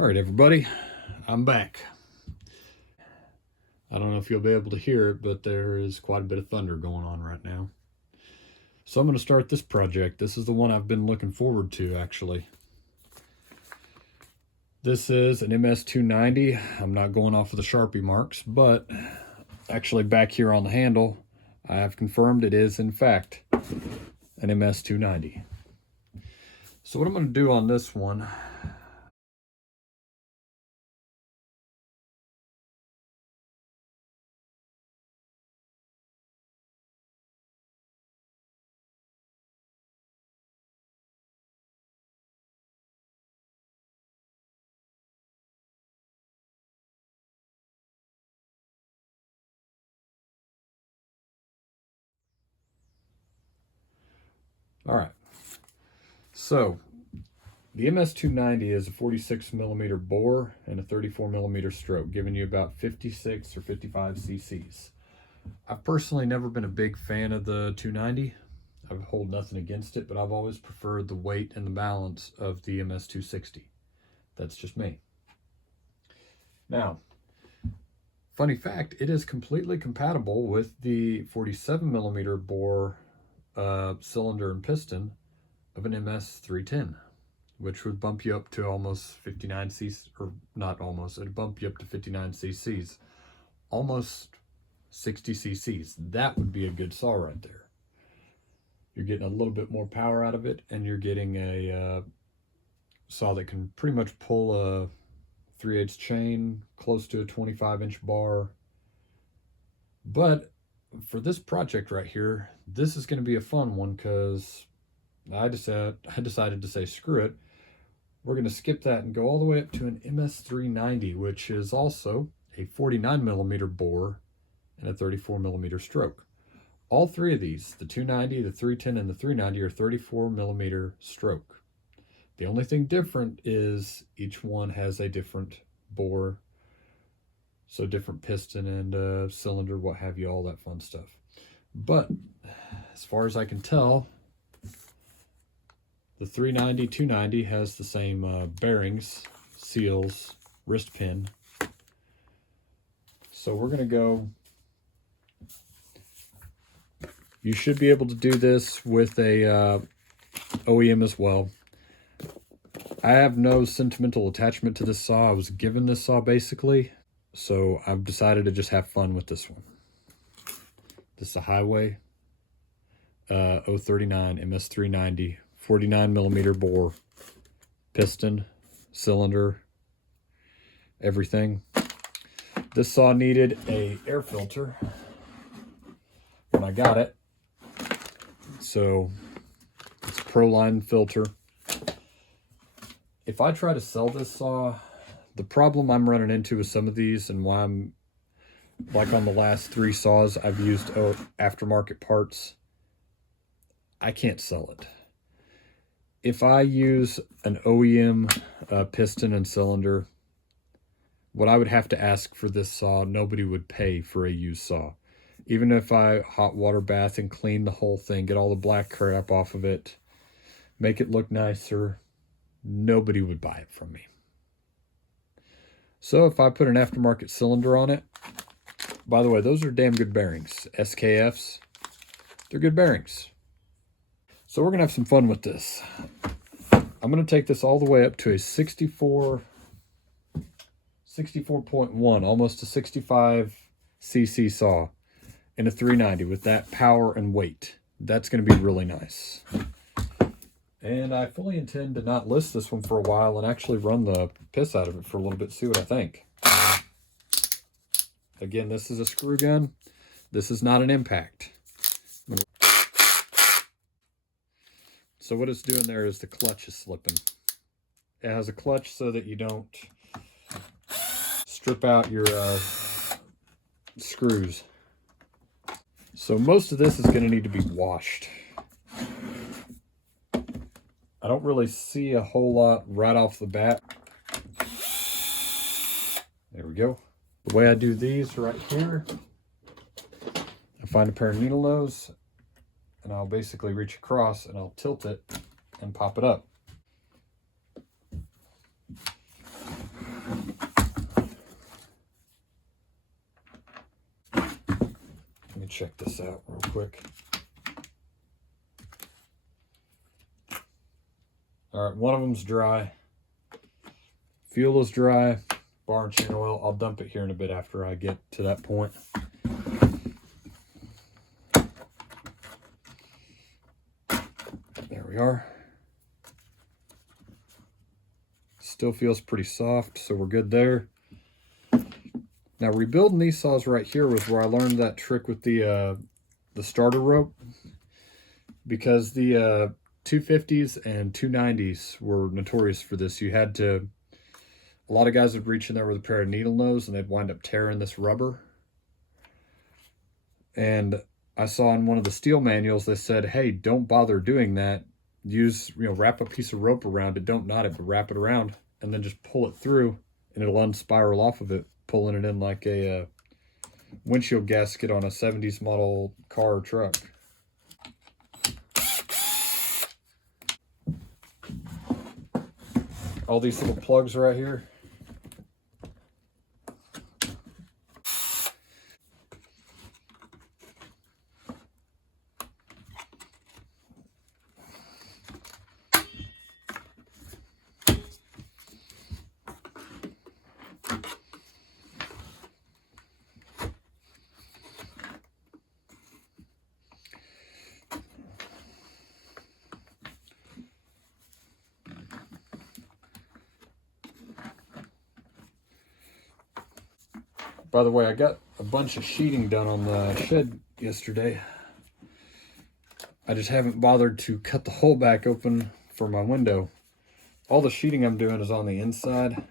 All right, everybody, I'm back. I don't know if you'll be able to hear it, but there is quite a bit of thunder going on right now. So I'm going to start this project. This is the one I've been looking forward to, actually. This is an MS290. I'm not going off of the Sharpie marks, but actually back here on the handle, I have confirmed it is, in fact, an MS290. So what I'm going to do on this one, all right, so the MS290 is a 46 millimeter bore and a 34 millimeter stroke, giving you about 56 or 55 cc's. I've personally never been a big fan of the 290. I hold nothing against it, but I've always preferred the weight and the balance of the MS260. That's just me. Now, funny fact, it is completely compatible with the 47 millimeter bore cylinder and piston of an MS310, which would bump you up to almost 59 cc's, or not almost, it'd bump you up to 59 cc's, almost 60 cc's. That would be a good saw right there. You're getting a little bit more power out of it, and you're getting a saw that can pretty much pull a 3/8 chain, close to a 25-inch bar. But for this project right here, this is going to be a fun one because I decided to say screw it. We're going to skip that and go all the way up to an MS390, which is also a 49 millimeter bore and a 34 millimeter stroke. All three of these, the 290, the 310, and the 390, are 34 millimeter stroke. The only thing different is each one has a different bore, so different piston and cylinder, what have you, all that fun stuff. But as far as I can tell, the 390, 290 has the same bearings, seals, wrist pin. So we're going to go. You should be able to do this with a OEM as well. I have no sentimental attachment to this saw. I was given this saw basically, so I've decided to just have fun with this one. This is a Highway 039 MS390, 49 millimeter bore, piston, cylinder, everything. This saw needed a air filter when I got it. So it's a Proline filter. If I try to sell this saw, the problem I'm running into with some of these, and why I'm like on the last 3 saws I've used aftermarket parts, I can't sell it. If I use an OEM piston and cylinder, what I would have to ask for this saw, nobody would pay for a used saw. Even if I hot water bath and clean the whole thing, get all the black crap off of it, make it look nicer, nobody would buy it from me. So if I put an aftermarket cylinder on it, by the way, those are damn good bearings. SKFs, they're good bearings. So we're going to have some fun with this. I'm going to take this all the way up to a 64.1, almost a 65 cc saw in a 390 with that power and weight. That's going to be really nice. And I fully intend to not list this one for a while and actually run the piss out of it for a little bit, see what I think. Again, this is a screw gun. This is not an impact. So what it's doing there is the clutch is slipping. It has a clutch so that you don't strip out your screws. So most of this is going to need to be washed. I don't really see a whole lot right off the bat. There we go. The way I do these right here, I find a pair of needle nose, and I'll basically reach across and I'll tilt it and pop it up. check this out real quick. All right, one of them's dry. Fuel is dry. Bar and chain oil, I'll dump it here in a bit after I get to that point. There we are. Still feels pretty soft, so we're good there. Now rebuilding these saws right here was where I learned that trick with the starter rope, because the 250s and 290s were notorious for this. You had to, a lot of guys would reach in there with a pair of needle nose and they'd wind up tearing this rubber. And I saw in one of the steel manuals, they said, hey, don't bother doing that. Use, wrap a piece of rope around it. Don't knot it, but wrap it around and then just pull it through and it'll unspiral off of it, pulling it in like a windshield gasket on a 70s model car or truck. All these little plugs right here. By the way, I got a bunch of sheeting done on the shed yesterday. I just haven't bothered to cut the hole back open for my window. All the sheeting I'm doing is on the inside.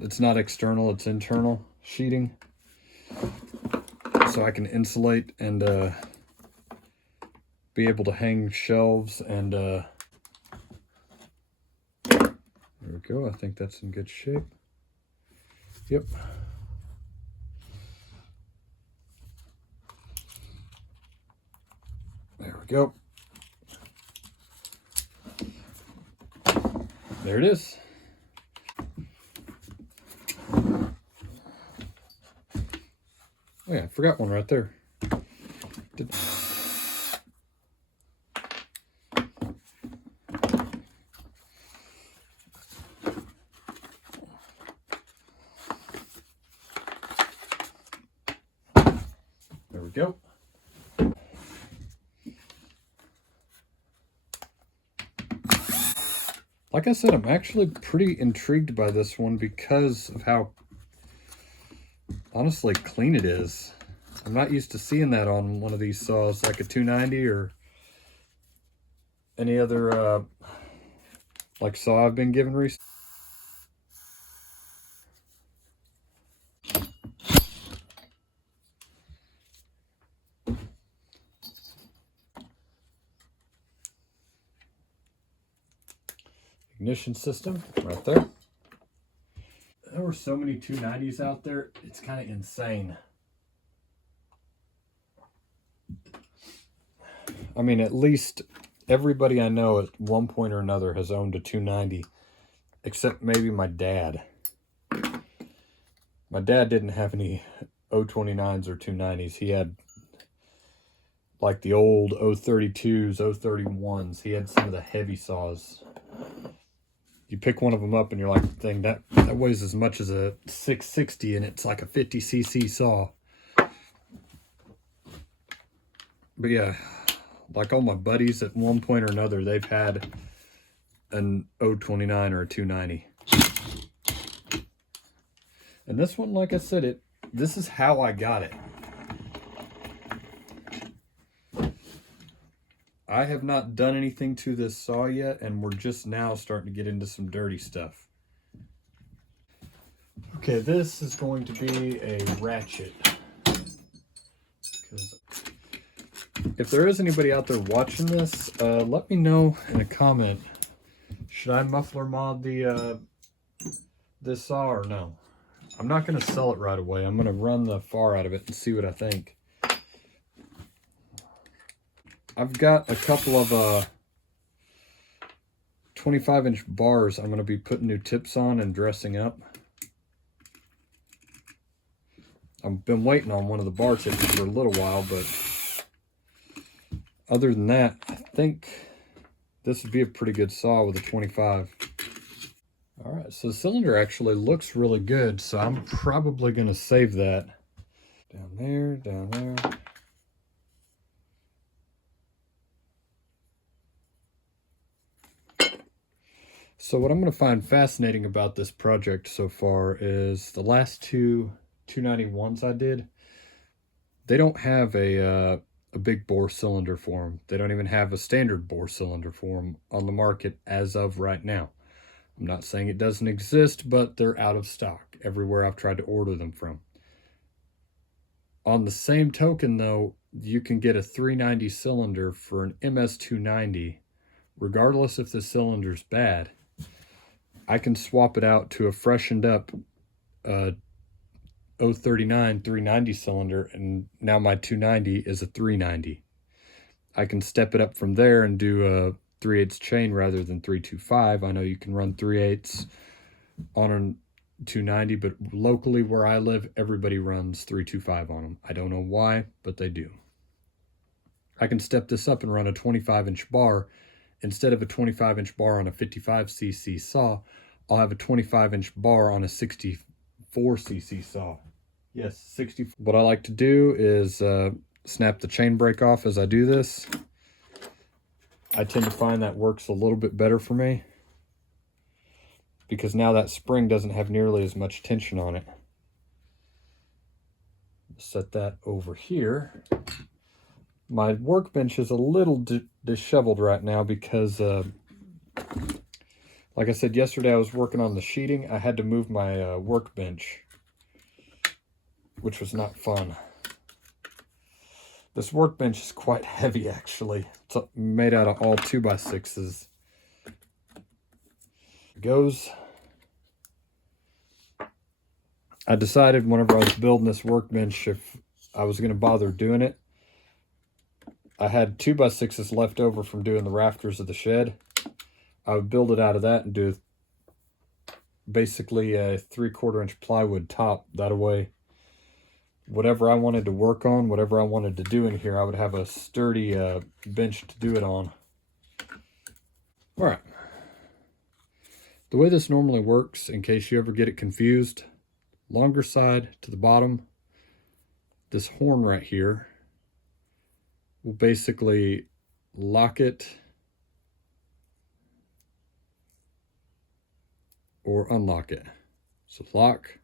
It's not external, it's internal sheeting. So I can insulate and be able to hang shelves and there we go. I think that's in good shape. Yep. There we go. There it is. Oh yeah, I forgot one right there. There we go. Like I said, I'm actually pretty intrigued by this one because of how honestly clean it is. I'm not used to seeing that on one of these saws, like a 290 or any other like saw I've been given recently. Ignition system right there. There were so many 290s out there, it's kind of insane. I mean, at least everybody I know at one point or another has owned a 290, except maybe my dad. My dad didn't have any 029s or 290s. He had like the old 032s, 031s. He had some of the heavy saws. You pick one of them up and you're like, dang, that weighs as much as a 660 and it's like a 50cc saw. But yeah, like all my buddies at one point or another, they've had an 029 or a 290. And this one, like I said, this is how I got it. I have not done anything to this saw yet, and we're just now starting to get into some dirty stuff. Okay, this is going to be a ratchet. If there is anybody out there watching this, let me know in a comment. Should I muffler mod this saw or no? I'm not going to sell it right away. I'm going to run the far out of it and see what I think. I've got a couple of 25-inch bars I'm going to be putting new tips on and dressing up. I've been waiting on one of the bar tips for a little while, but other than that, I think this would be a pretty good saw with a 25. All right, so the cylinder actually looks really good, so I'm probably going to save that. Down there, down there. So what I'm going to find fascinating about this project so far is the last two 291s I did, they don't have a big bore cylinder for them. They don't even have a standard bore cylinder for them on the market as of right now. I'm not saying it doesn't exist, but they're out of stock everywhere I've tried to order them from. On the same token though, you can get a 390 cylinder for an MS290, regardless if the cylinder's bad. I can swap it out to a freshened up 039 390 cylinder, and now my 290 is a 390. I can step it up from there and do a 3/8 chain rather than 325. I know you can run 3/8 on a 290, but locally where I live, everybody runs 325 on them. I don't know why, but they do. I can step this up and run a 25-inch bar. Instead of a 25-inch bar on a 55cc saw, I'll have a 25-inch bar on a 64cc saw. Yes, 64. What I like to do is snap the chain brake off as I do this. I tend to find that works a little bit better for me, because now that spring doesn't have nearly as much tension on it. Set that over here. My workbench is a little disheveled right now because, like I said yesterday, I was working on the sheeting. I had to move my workbench, which was not fun. This workbench is quite heavy, actually. It's made out of all 2x6s. It goes. I decided whenever I was building this workbench, if I was going to bother doing it, I had 2x6s left over from doing the rafters of the shed. I would build it out of that and do basically a 3/4 inch plywood top. That way, whatever I wanted to work on, whatever I wanted to do in here, I would have a sturdy bench to do it on. All right. The way this normally works, in case you ever get it confused, longer side to the bottom, this horn right here will basically lock it or unlock it. So lock,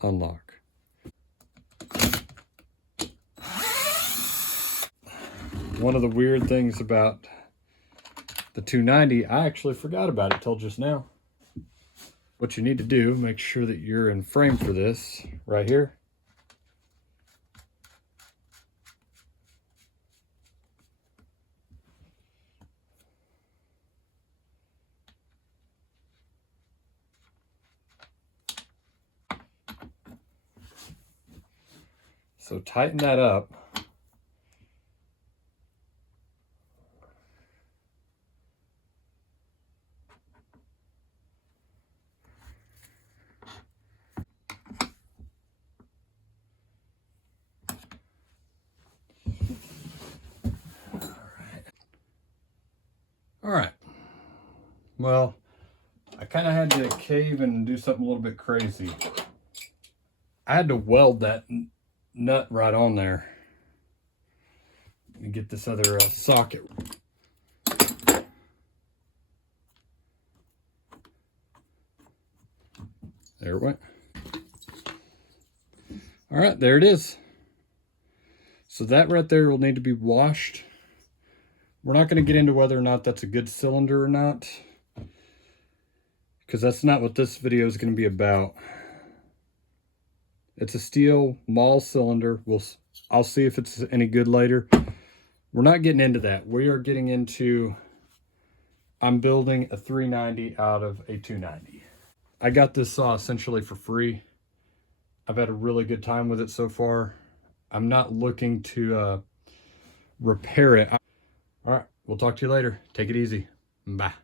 unlock. One of the weird things about the 290, I actually forgot about it till just now. What you need to do, make sure that you're in frame for this right here. So tighten that up. All right. Well, I kind of had to cave and do something a little bit crazy. I had to weld that nut right on there and get this other socket. There it went. All right, there it is. So that right there will need to be washed. We're not going to get into whether or not that's a good cylinder or not, because that's not what this video is going to be about. It's a steel Mahl cylinder. I'll see if it's any good later. We're not getting into that. We are getting into, I'm building a 390 out of a 290. I got this saw essentially for free. I've had a really good time with it so far. I'm not looking to repair it. All right, we'll talk to you later. Take it easy. Bye.